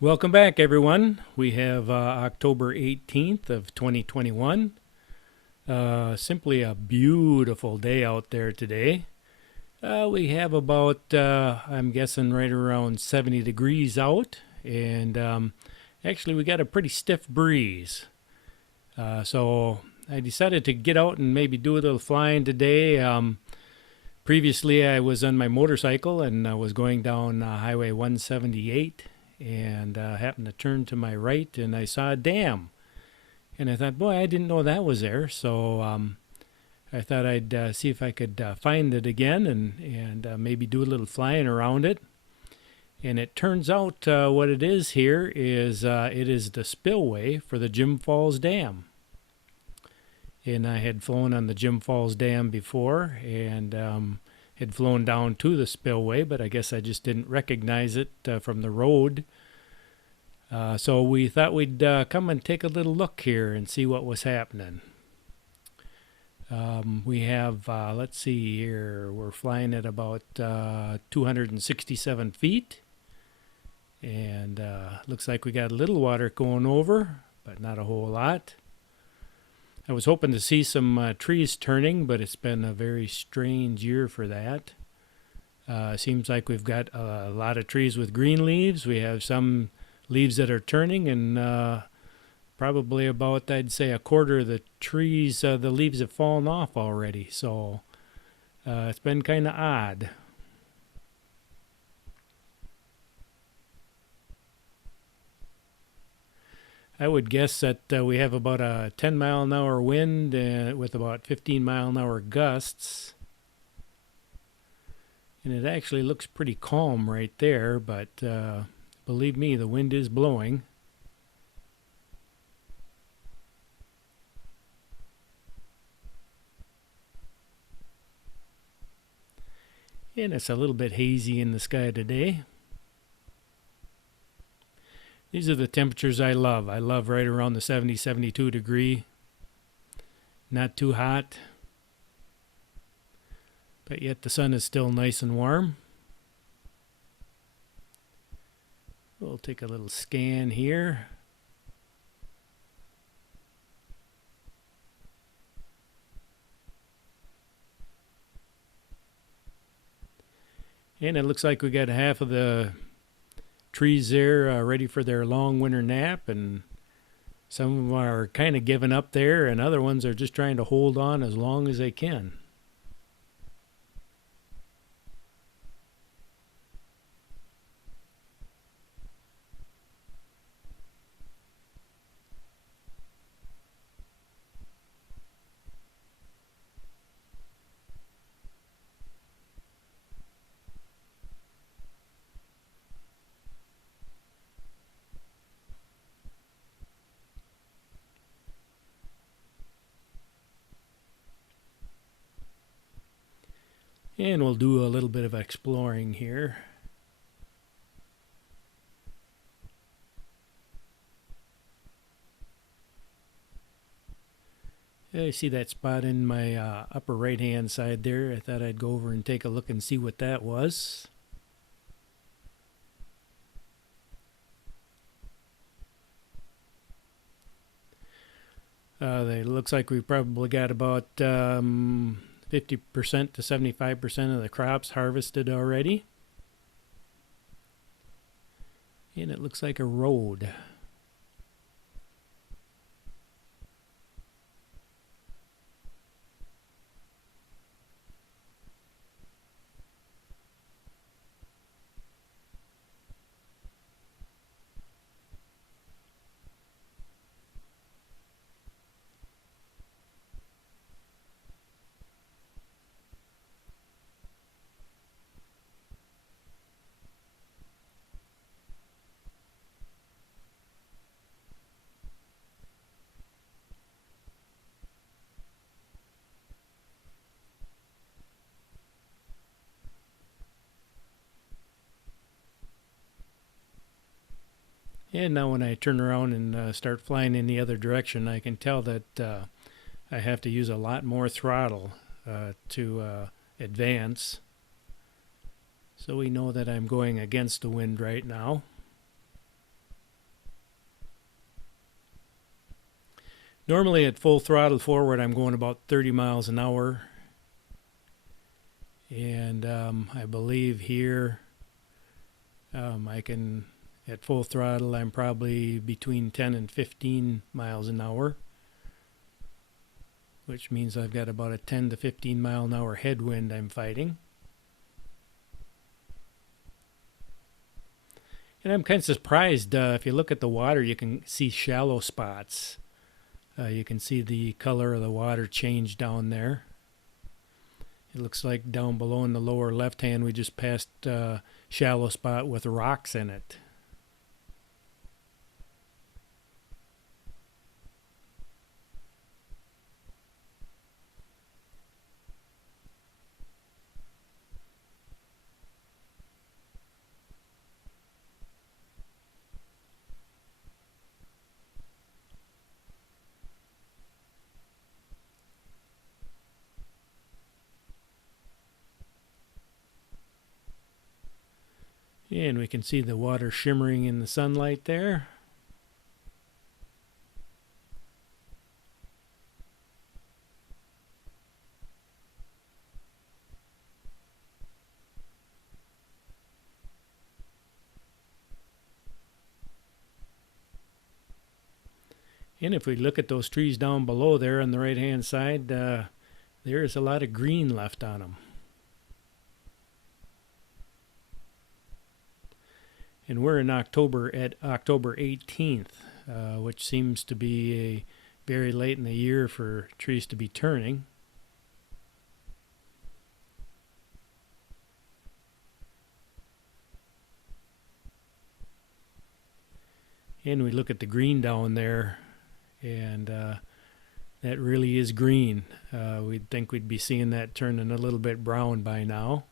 Welcome back, everyone. We have October 18th of 2021. Simply a beautiful day out there today. We have about, I'm guessing, right around 70 degrees out, and actually we got a pretty stiff breeze. So I decided to get out and maybe do a little flying today. Previously, I was on my motorcycle and I was going down Highway 178 and happened to turn to my right and I saw a dam. And I thought, boy, I didn't know that was there. So I thought I'd see if I could find it again and maybe do a little flying around it. And it turns out what it is here is it is the spillway for the Jim Falls Dam. And I had flown on the Jim Falls Dam before and had flown down to the spillway, but I guess I just didn't recognize it from the road. So we thought we'd come and take a little look here and see what was happening. We have, let's see here, we're flying at about 267 feet. And looks like we got a little water going over, but not a whole lot. I was hoping to see some trees turning, but it's been a very strange year for that. Seems like we've got a lot of trees with green leaves. We have some leaves that are turning, and probably about, I'd say, a quarter of the trees, the leaves have fallen off already. So it's been kind of odd. I would guess that we have about a 10-mile-an-hour wind with about 15-mile-an-hour gusts. And it actually looks pretty calm right there, but believe me, the wind is blowing. And it's a little bit hazy in the sky today. These are the temperatures I love. I love right around the 70, 72 degree. Not too hot, but yet the sun is still nice and warm. We'll take a little scan here. And it looks like we got half of the trees there ready for their long winter nap, and some of them are kind of giving up there, and other ones are just trying to hold on as long as they can. And we'll do a little bit of exploring here. I see that spot in my upper right hand side there. I thought I'd go over and take a look and see what that was. It looks like we probably got about 50% to 75% of the crops harvested already. And it looks like a road. And now when I turn around and start flying in the other direction, I can tell that I have to use a lot more throttle to advance. So we know that I'm going against the wind right now. Normally at full throttle forward, I'm going about 30 miles an hour. And I believe here I can, at full throttle, I'm probably between 10 and 15 miles an hour, which means I've got about a 10 to 15 mile an hour headwind I'm fighting. And I'm kind of surprised, if you look at the water, you can see shallow spots. You can see the color of the water change down there. It looks like down below in the lower left hand we just passed a shallow spot with rocks in it. And we can see the water shimmering in the sunlight there. And if we look at those trees down below there on the right hand side, there is a lot of green left on them. And we're in October at October 18th, which seems to be a very late in the year for trees to be turning. And we look at the green down there, and that really is green. We'd think we'd be seeing that turning a little bit brown by now.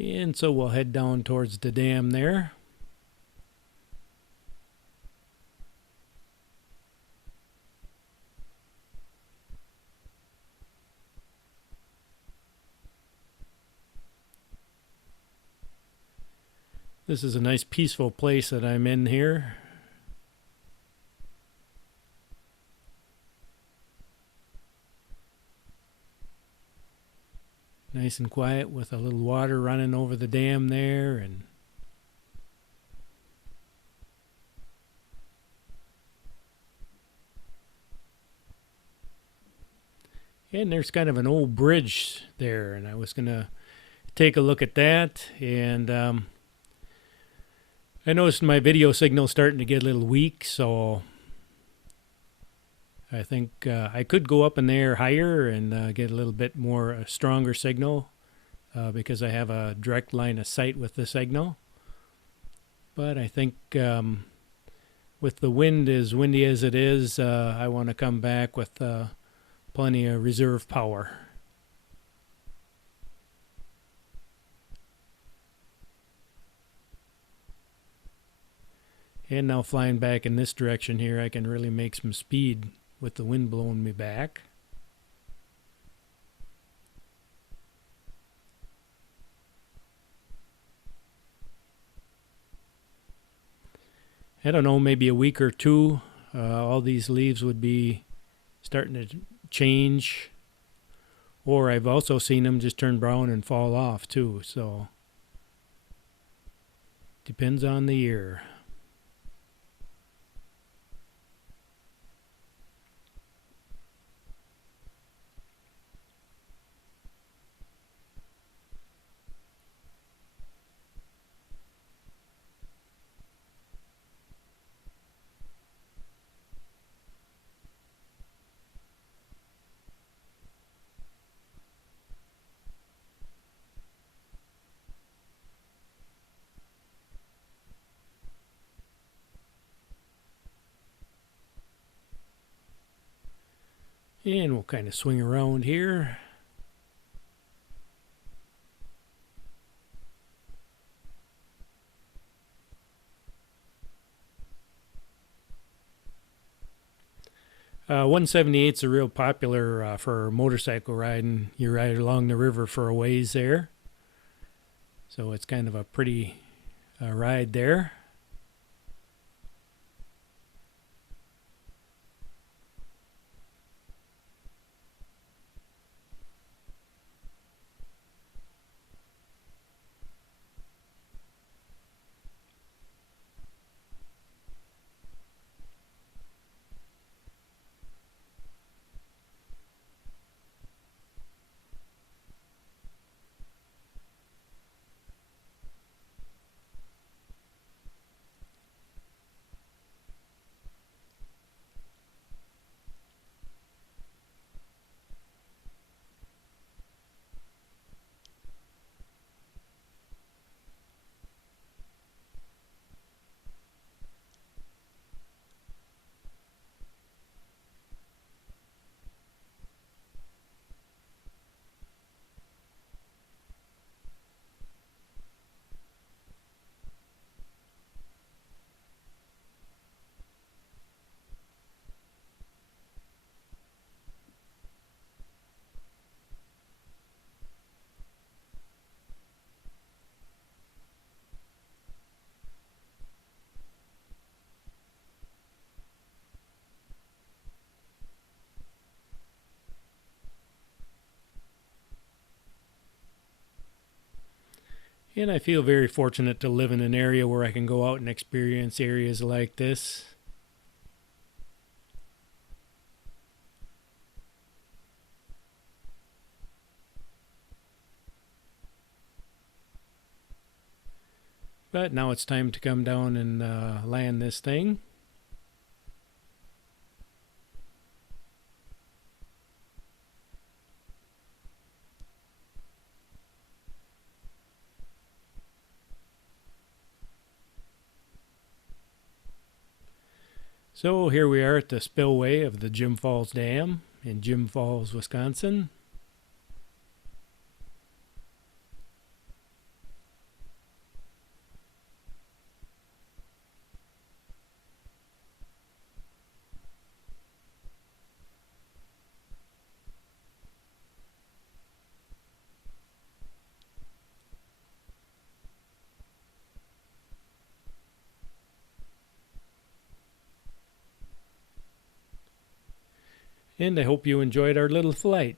And so we'll head down towards the dam there. This is a nice peaceful place that I'm in here. Nice and quiet with a little water running over the dam there, and there's kind of an old bridge there, and I was gonna take a look at that. And I noticed my video signal starting to get a little weak, so I think I could go up in the air higher and get a little bit more stronger signal because I have a direct line of sight with the signal. But I think with the wind as windy as it is, I want to come back with plenty of reserve power. And now flying back in this direction here, I can really make some speed with the wind blowing me back. I don't know, maybe a week or two, all these leaves would be starting to change. Or I've also seen them just turn brown and fall off too, so depends on the year. And we'll kind of swing around here. Uh, 178's are real popular for motorcycle riding. You ride along the river for a ways there. So it's kind of a pretty ride there. And I feel very fortunate to live in an area where I can go out and experience areas like this. But now it's time to come down and land this thing. So here we are at the spillway of the Jim Falls Dam in Jim Falls, Wisconsin. And I hope you enjoyed our little flight.